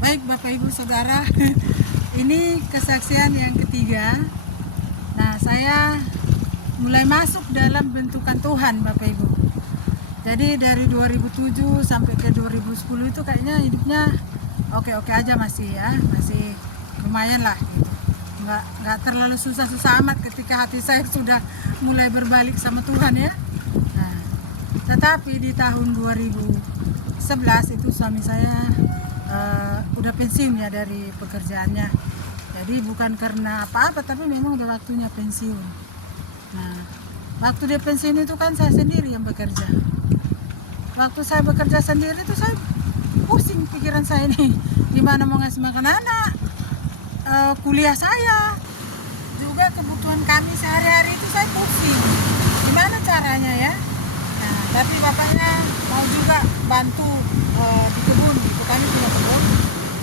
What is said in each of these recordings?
Baik Bapak Ibu Saudara, ini kesaksian yang ketiga. Nah, saya mulai masuk dalam bentukan Tuhan Bapak Ibu. Jadi dari 2007 sampai ke 2010 itu kayaknya hidupnya oke-oke aja masih lumayan lah gitu. Nggak terlalu susah-susah amat ketika hati saya sudah mulai berbalik sama Tuhan ya. Nah, tetapi di tahun 2011 itu suami saya udah pensiun ya dari pekerjaannya. Jadi bukan karena apa-apa, tapi memang udah waktunya pensiun. Nah, waktu dia pensiun itu kan saya sendiri yang bekerja. Waktu saya bekerja sendiri itu saya pusing pikiran saya nih, gimana mau ngasih makan anak, kuliah saya, juga kebutuhan kami sehari-hari itu saya pusing. Gimana caranya ya? Nah, tapi bapaknya mau juga bantu di kebun, gitu. Kami punya kebun,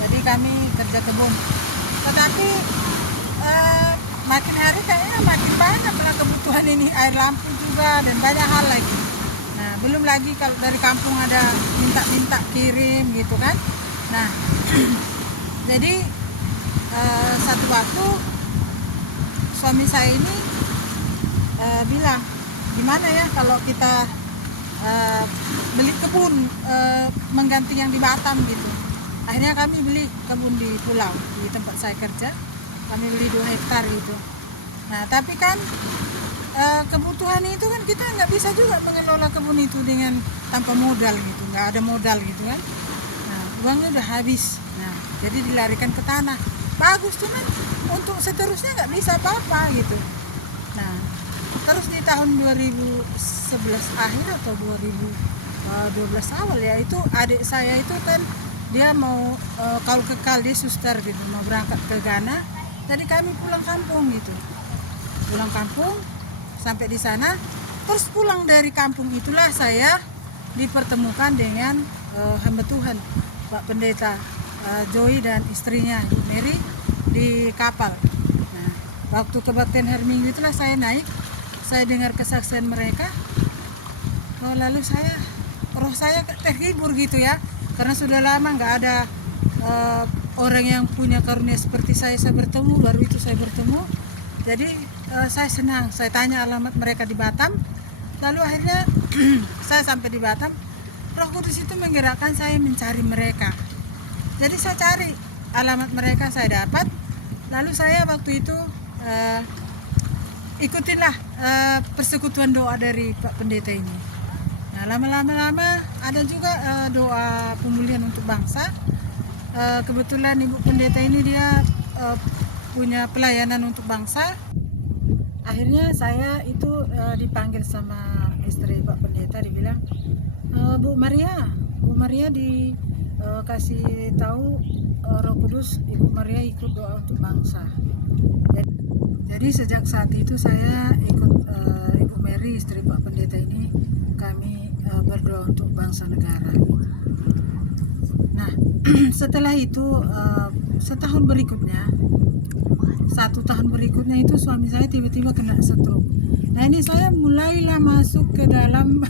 jadi kami kerja kebun. Tetapi makin hari kayaknya makin banyak lah kebutuhan ini, air lampu juga dan banyak hal lagi. Nah, belum lagi kalau dari kampung ada minta kirim gitu kan. Nah, jadi satu waktu suami saya ini bilang, gimana ya kalau kita beli kebun mengganti yang di Batam gitu. Akhirnya kami beli kebun di pulau, di tempat saya kerja. Kami beli 2 hektar gitu. Nah, tapi kan kebutuhan itu kan kita nggak bisa juga mengelola kebun itu dengan tanpa modal gitu, nggak ada modal gitu kan. Nah, uangnya udah habis. Nah, jadi dilarikan ke tanah. Bagus, cuman untuk seterusnya nggak bisa apa-apa gitu. Nah, terus di tahun 2011 akhir atau 2012 awal ya, itu adik saya itu kan dia mau kalau kekal dia suster gitu, mau berangkat ke Ghana. Jadi kami pulang kampung gitu. Pulang kampung sampai di sana, terus pulang dari kampung itulah saya dipertemukan dengan hamba Tuhan Pak Pendeta Joy dan istrinya Mary di kapal. Nah, waktu kebaktian hari Minggu itulah saya naik, saya dengar kesaksian mereka, lalu roh saya terhibur gitu ya, karena sudah lama nggak ada orang yang punya karunia seperti saya bertemu, baru itu saya bertemu. Jadi saya senang, saya tanya alamat mereka di Batam, lalu akhirnya saya sampai di Batam, Roh Kudus itu menggerakkan saya mencari mereka. Jadi saya cari alamat mereka, saya dapat, lalu saya waktu itu ikutinlah persekutuan doa dari Pak Pendeta ini. Nah, lama-lama ada juga doa pemulihan untuk bangsa. Kebetulan Ibu Pendeta ini dia punya pelayanan untuk bangsa. Akhirnya saya itu dipanggil sama istri Pak Pendeta, dibilang, Bu Maria dikasih tahu Roh Kudus, Ibu Maria ikut doa untuk bangsa. Jadi sejak saat itu saya ikut Ibu Mary, istri Pak Pendeta ini, kami berdoa untuk bangsa negara. Nah, setelah itu setahun berikutnya, 1 tahun berikutnya itu suami saya tiba-tiba kena stroke. Nah, ini saya mulailah masuk ke dalam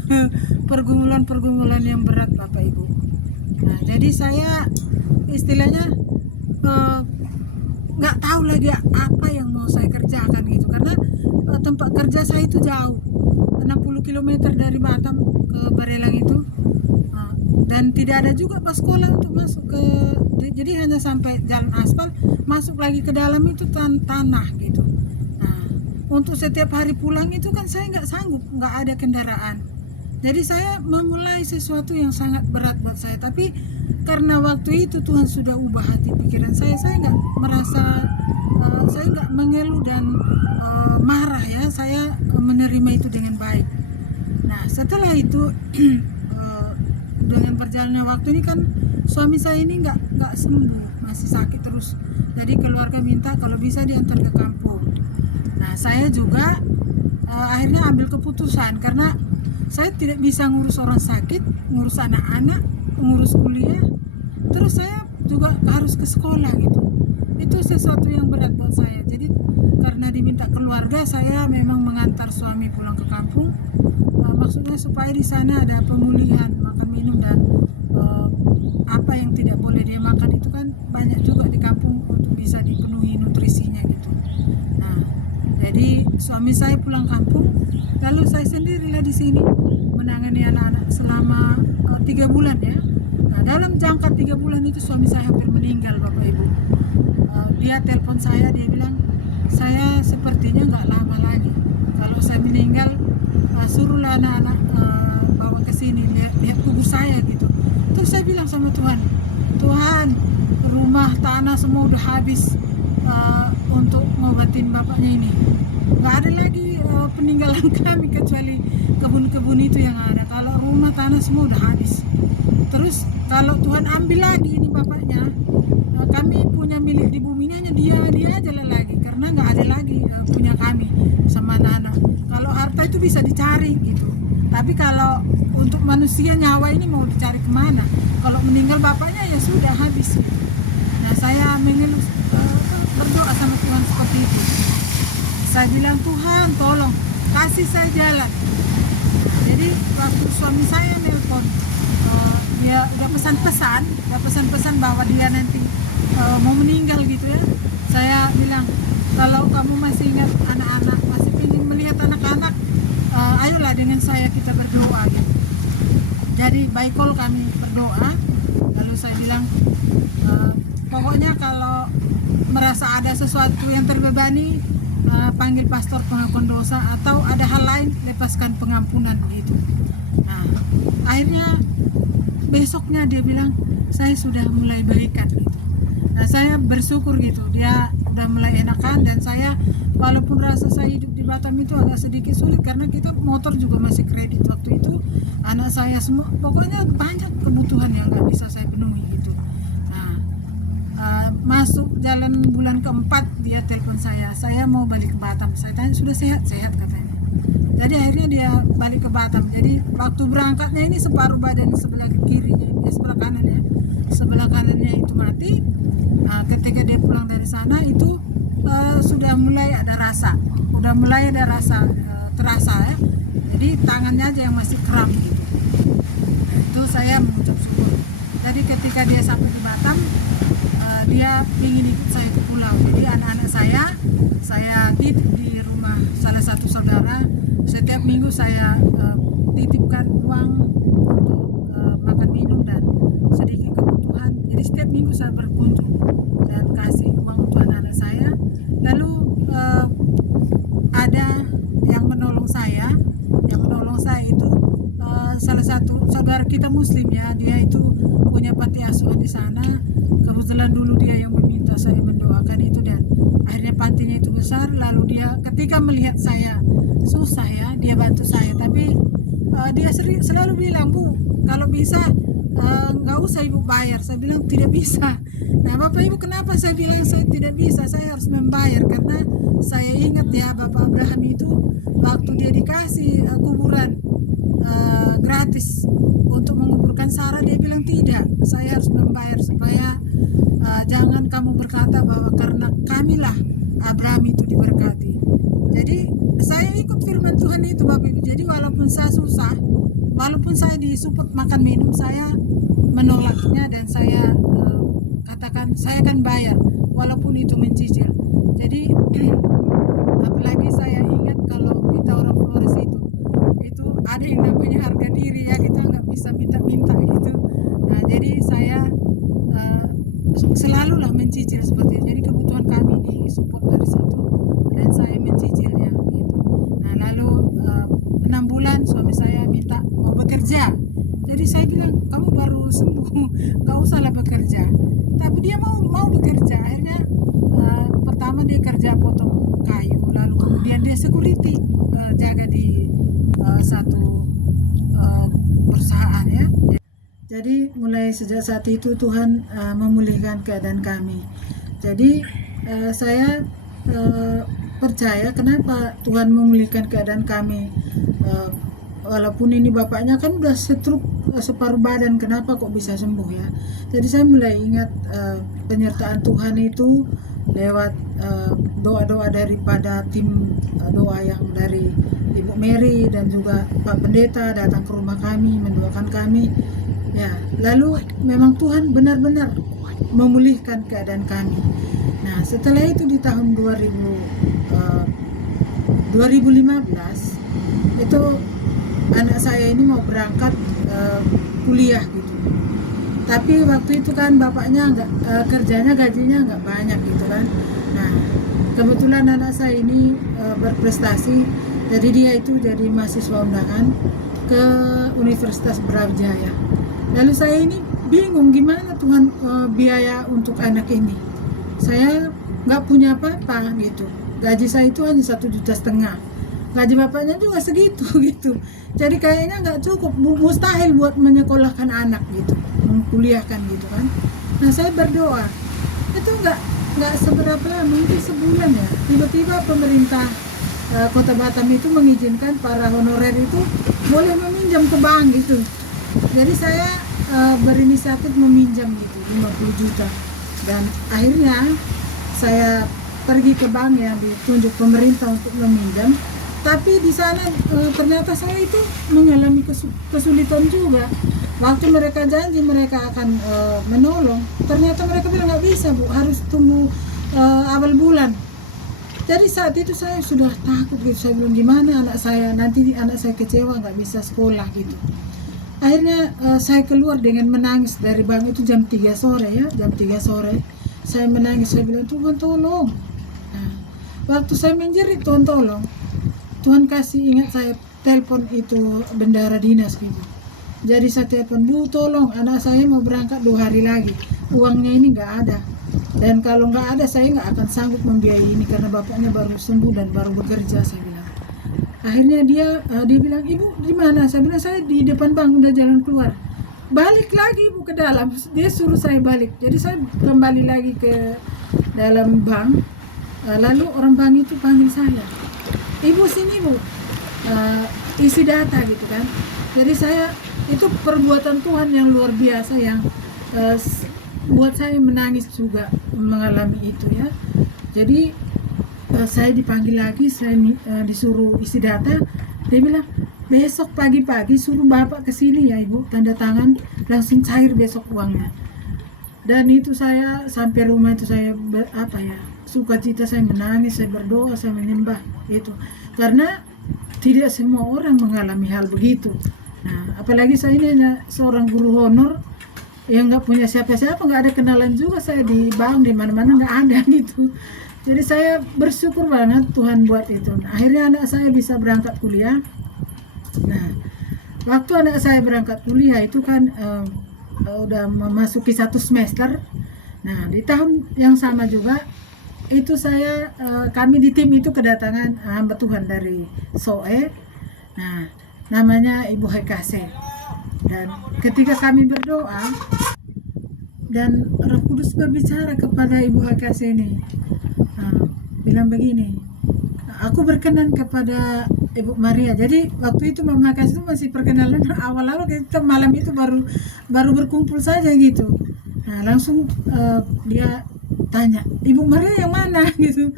pergumulan-pergumulan yang berat Bapak Ibu. Nah, jadi saya istilahnya nggak tahu lagi apa yang mau saya kerjakan gitu, karena tempat kerja saya itu jauh, 60 km dari Batam ke Barelang itu. Dan tidak ada juga pas sekolah untuk masuk ke, jadi hanya sampai jalan aspal, masuk lagi ke dalam itu tanah gitu. Nah, untuk setiap hari pulang itu kan saya nggak sanggup, nggak ada kendaraan. Jadi saya memulai sesuatu yang sangat berat buat saya. Tapi karena waktu itu Tuhan sudah ubah hati pikiran saya nggak merasa, saya nggak mengeluh dan marah ya. Saya menerima itu dengan baik. Nah, setelah itu dengan berjalannya waktu ini kan suami saya ini nggak sembuh, masih sakit terus. Jadi keluarga minta kalau bisa diantar ke kampung. Nah, saya juga akhirnya ambil keputusan, karena saya tidak bisa ngurus orang sakit, ngurus anak-anak, ngurus kuliah, terus saya juga harus ke sekolah gitu. Itu sesuatu yang berat buat saya. Jadi karena diminta keluarga, saya memang mengantar suami pulang ke kampung. Maksudnya supaya di sana ada pemulihan, makan minum dan apa yang tidak boleh dia makan itu kan banyak juga di kampung untuk bisa dipenuhi nutrisinya gitu. Nah, jadi suami saya pulang kampung, lalu saya sendirilah di sini menangani anak-anak selama 3 bulan ya. Nah, dalam jangka 3 bulan itu suami saya hampir meninggal, Bapak Ibu. Dia telepon saya, dia bilang, saya sepertinya nggak lama lagi. Kalau saya meninggal, suruhlah anak-anak bawa ke sini, lihat kubur saya gitu. Terus saya bilang sama Tuhan, Tuhan, rumah tanah semua udah habis untuk ngobatin bapaknya ini. Nggak ada lagi peninggalan kami kecuali kebun-kebun itu yang ada. Kalau rumah tanah semua udah habis. Terus kalau Tuhan ambil lagi ini bapaknya, kami punya milik di bumi ini hanya dia aja lah lagi, karena nggak ada lagi punya kami sama anak-anak. Kalau harta itu bisa dicari gitu, tapi kalau untuk manusia nyawa ini mau dicari kemana? Kalau meninggal bapaknya ya sudah habis. Nah, saya mengeluh, berdoa sama Tuhan seperti itu. Saya bilang, Tuhan tolong kasih saya jalan. Jadi waktu suami saya nelpon, dia udah pesan-pesan bahwa dia nanti mau meninggal gitu ya. Saya bilang, kalau kamu masih ingat anak-anak, masih ingin melihat anak-anak, ayolah dengan saya kita berdoa gitu. Jadi by call kami berdoa. Lalu saya bilang, pokoknya kalau merasa ada sesuatu yang terbebani, panggil pastor pengakuan dosa, atau ada hal lain, lepaskan pengampunan begitu. Nah, akhirnya besoknya dia bilang, saya sudah mulai baikan gitu. Nah, saya bersyukur gitu, dia udah mulai enakan. Dan saya, walaupun rasa saya hidup di Batam itu agak sedikit sulit, karena kita motor juga masih kredit waktu itu, anak saya semua, pokoknya banyak kebutuhan yang nggak bisa saya penuhi gitu. Nah, masuk jalan bulan keempat dia telepon saya mau balik ke Batam. Saya tanya, sudah sehat katanya. Jadi akhirnya dia balik ke Batam. Jadi waktu berangkatnya ini separuh badan sebelah kirinya, sebelah kanan ya, sebelah kanannya itu mati. Ketika dia pulang dari sana itu sudah mulai ada rasa, terasa ya. Jadi tangannya aja yang masih kram gitu. Itu saya mengucap syukur. Jadi ketika dia sampai di Batam, dia ingin ikut saya ke pulau. Jadi anak-anak saya titip di rumah salah satu saudara. Setiap minggu saya titipkan uang untuk makan minum dan sedikit kebutuhan. Jadi setiap minggu saya berkunjung dan kasih uang untuk anak-anak saya. Lalu ada yang menolong saya itu salah satu saudara kita Muslim ya. Dia itu punya panti asuhan di sana. Kebetulan dulu dia yang meminta saya mendoakan itu, dan akhirnya pantinya itu besar. Lalu dia ketika melihat saya susah ya, dia bantu saya. Tapi dia selalu bilang, Bu, kalau bisa nggak usah ibu bayar. Saya bilang tidak bisa. Nah, Bapak Ibu, kenapa saya bilang saya tidak bisa? Saya harus membayar karena saya ingat ya, Bapak Abraham itu waktu dia dikasih kuburan gratis untuk menguburkan Sarah, dia bilang tidak, saya harus membayar supaya jangan kamu berkata bahwa karena kamilah Abraham itu diberkati. Jadi saya ikut firman Tuhan itu, Bapak Ibu. Jadi walaupun saya susah, walaupun saya disupport makan minum, saya menolaknya dan saya katakan saya akan bayar walaupun itu mencicil. Jadi apalagi saya ingat kalau kita orang Flores itu ada yang namanya harga diri ya, kita nggak bisa minta-minta gitu. Nah, jadi saya selalulah mencicil seperti itu. Jadi kebutuhan kami disupport dari situ dan saya mencicilnya gitu. Nah, lalu 6 bulan suami saya minta mau bekerja. Jadi saya bilang, kamu baru sembuh, gak usahlah bekerja. Tapi dia mau bekerja. Akhirnya pertama dia kerja potong kayu, lalu kemudian dia security, jaga di satu perusahaan ya. Jadi mulai sejak saat itu Tuhan memulihkan keadaan kami. Jadi saya percaya kenapa Tuhan memulihkan keadaan kami. Walaupun ini bapaknya kan udah stroke separuh badan, kenapa kok bisa sembuh ya. Jadi saya mulai ingat penyertaan Tuhan itu lewat doa-doa daripada tim doa yang dari Ibu Mary dan juga Pak Pendeta datang ke rumah kami mendoakan kami. Ya, lalu memang Tuhan benar-benar memulihkan keadaan kami. Nah, setelah itu di tahun 2015 itu anak saya ini mau berangkat kuliah gitu. Tapi waktu itu kan bapaknya kerjanya gajinya nggak banyak gitu kan. Nah, kebetulan anak saya ini berprestasi, jadi dia itu jadi mahasiswa undangan ke Universitas Brawijaya. Lalu saya ini bingung gimana Tuhan biaya untuk anak ini. Saya nggak punya apa-apa gitu. Gaji saya itu hanya 1,5 juta. Gaji bapaknya juga segitu gitu. Jadi kayaknya nggak cukup, mustahil buat menyekolahkan anak gitu, mengkuliahkan gitu kan. Nah saya berdoa, itu nggak seberapa, mungkin sebulan ya. Tiba-tiba pemerintah Kota Batam itu mengizinkan para honorer itu boleh meminjam ke bank gitu. Jadi saya berinisiatif meminjam gitu 50 juta dan akhirnya saya pergi ke bank yang ditunjuk pemerintah untuk meminjam. Tapi di sana ternyata saya itu mengalami kesulitan juga. Waktu mereka janji mereka akan menolong, ternyata mereka bilang nggak bisa Bu, harus tunggu awal bulan. Jadi saat itu saya sudah takut gitu, saya bilang gimana nanti anak saya kecewa nggak bisa sekolah gitu. Akhirnya saya keluar dengan menangis dari bank itu jam 3 sore ya, jam 3 sore. Saya menangis, saya bilang Tuhan tolong. Nah, waktu saya menjerit Tuhan tolong, Tuhan kasih ingat saya telepon itu bendara dinas gitu. Jadi saya telepon, Bu tolong anak saya mau berangkat 2 hari lagi, uangnya ini nggak ada. Dan kalau nggak ada saya nggak akan sanggup membiayai ini karena bapaknya baru sembuh dan baru bekerja, saya bilang. Akhirnya dia bilang, Ibu di mana? Saya bilang saya di depan bank udah jalan keluar. Balik lagi Ibu ke dalam. Dia suruh saya balik. Jadi saya kembali lagi ke dalam bank. Lalu orang bank itu panggil saya, Ibu sini Bu, isi data gitu kan. Jadi saya itu perbuatan Tuhan yang luar biasa yang buat saya menangis juga mengalami itu ya. Jadi saya dipanggil lagi, saya disuruh isi data. Dia bilang besok pagi-pagi suruh Bapak kesini ya Ibu, tanda tangan langsung cair besok uangnya. Dan itu saya sampai rumah itu saya sukacita, saya menangis, saya berdoa, saya menyembah itu. Karena tidak semua orang mengalami hal begitu. Nah, apalagi saya ini hanya seorang guru honor yang nggak punya siapa-siapa, nggak ada kenalan juga saya di bank, di mana-mana nggak ada gitu. Jadi saya bersyukur banget Tuhan buat itu. Nah, akhirnya anak saya bisa berangkat kuliah. Nah, waktu anak saya berangkat kuliah itu kan udah memasuki 1 semester. Nah, di tahun yang sama juga itu kami di tim itu kedatangan hamba Tuhan dari SOE. Nah, namanya Ibu Hekase. Dan ketika kami berdoa dan Roh Kudus berbicara kepada Ibu Hekase ini, bilang begini, aku berkenan kepada Ibu Maria. Jadi waktu itu Mama Hekase itu masih perkenalan awal-awal, kita malam itu baru berkumpul saja gitu. Nah, langsung dia tanya, Ibu Maria yang mana gitu.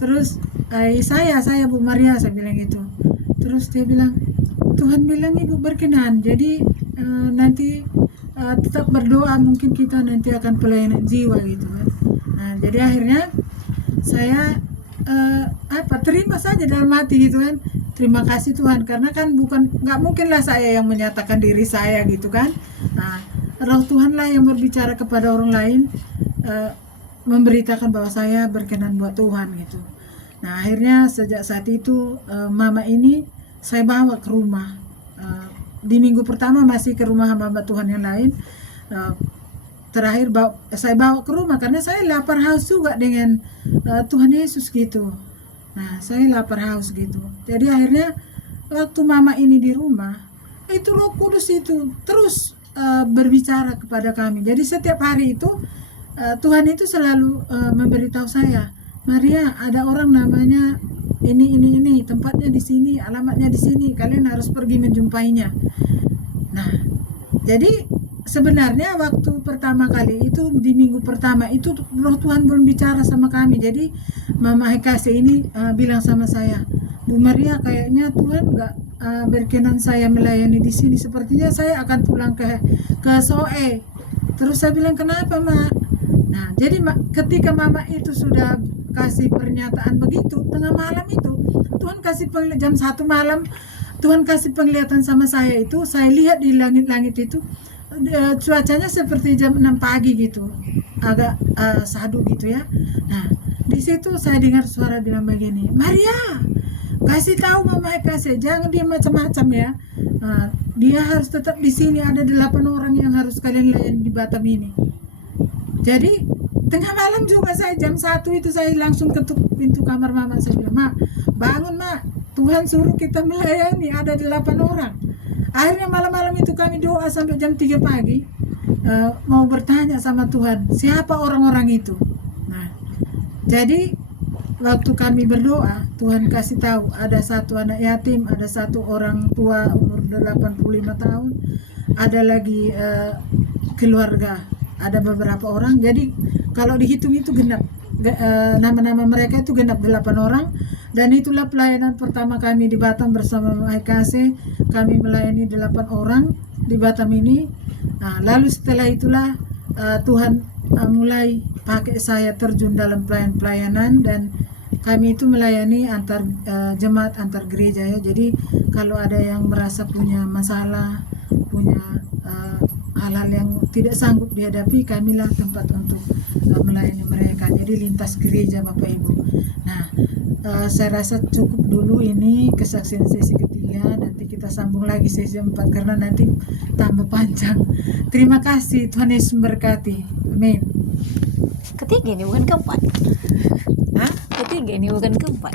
Terus saya Bu Maria, saya bilang gitu. Terus dia bilang, Tuhan bilang Ibu berkenan, jadi nanti tetap berdoa, mungkin kita nanti akan pelayanan jiwa gitu kan. Nah, jadi akhirnya saya terima saja dalam hati gitu kan. Terima kasih Tuhan, karena kan nggak mungkin lah saya yang menyatakan diri saya gitu kan. Nah, Roh Tuhan lah yang berbicara kepada orang lain, memberitakan bahwa saya berkenan buat Tuhan gitu. Nah, akhirnya sejak saat itu mama ini saya bawa ke rumah. Di minggu pertama masih ke rumah hamba Tuhan yang lain. Terakhir saya bawa ke rumah karena saya lapar haus juga dengan Tuhan Yesus gitu. Nah, saya lapar haus gitu. Jadi akhirnya waktu mama ini di rumah, itu Roh Kudus itu terus berbicara kepada kami. Jadi setiap hari itu Tuhan itu selalu memberitahu saya, Maria, ada orang namanya ini, tempatnya di sini, alamatnya di sini, kalian harus pergi menjumpainya. Nah, jadi sebenarnya waktu pertama kali itu di minggu pertama itu Roh Tuhan belum bicara sama kami. Jadi Mama Hekase ini bilang sama saya, Bu Maria, kayaknya Tuhan berkenan saya melayani di sini, sepertinya saya akan pulang ke Soe. Terus saya bilang, kenapa mak? Nah jadi ketika mama itu sudah kasih pernyataan begitu, tengah malam itu Tuhan kasih jam 1 malam Tuhan kasih penglihatan sama saya. Itu saya lihat di langit-langit itu cuacanya seperti jam 6 pagi gitu, agak sadu gitu ya. Nah di situ saya dengar suara bilang begini, Maria, kasih tahu mama kasih, jangan dia macam-macam ya. Dia harus tetap di sini, ada 8 orang yang harus kalian layani di Batam ini. Jadi tengah malam juga saya jam 1 itu saya langsung ketuk pintu kamar mama. Saya bilang, mak bangun mak, Tuhan suruh kita melayani, ada 8 orang. Akhirnya malam-malam itu kami doa sampai jam 3 pagi, mau bertanya sama Tuhan siapa orang-orang itu. Nah jadi waktu kami berdoa, Tuhan kasih tahu ada 1 anak yatim, ada 1 orang tua umur 85 tahun, ada lagi keluarga, ada beberapa orang. Jadi kalau dihitung itu genap, nama-nama mereka itu genap 8 orang. Dan itulah pelayanan pertama kami di Batam bersama MHKC. Kami melayani 8 orang di Batam ini. Nah, lalu setelah itulah Tuhan mulai pakai saya terjun dalam pelayanan, dan kami itu melayani antar jemaat, antar gereja ya. Jadi kalau ada yang merasa punya masalah, punya hal-hal yang tidak sanggup dihadapi, kamilah tempat untuk melayani mereka. Jadi lintas gereja Bapak Ibu. Nah saya rasa cukup dulu ini kesaksian sesi ketiga. Nanti kita sambung lagi sesi 4 karena nanti tambah panjang. Terima kasih, Tuhan Yesus memberkati. Amin. Ketiga ini bukan keempat. Hah? Ketiga ini bukan keempat.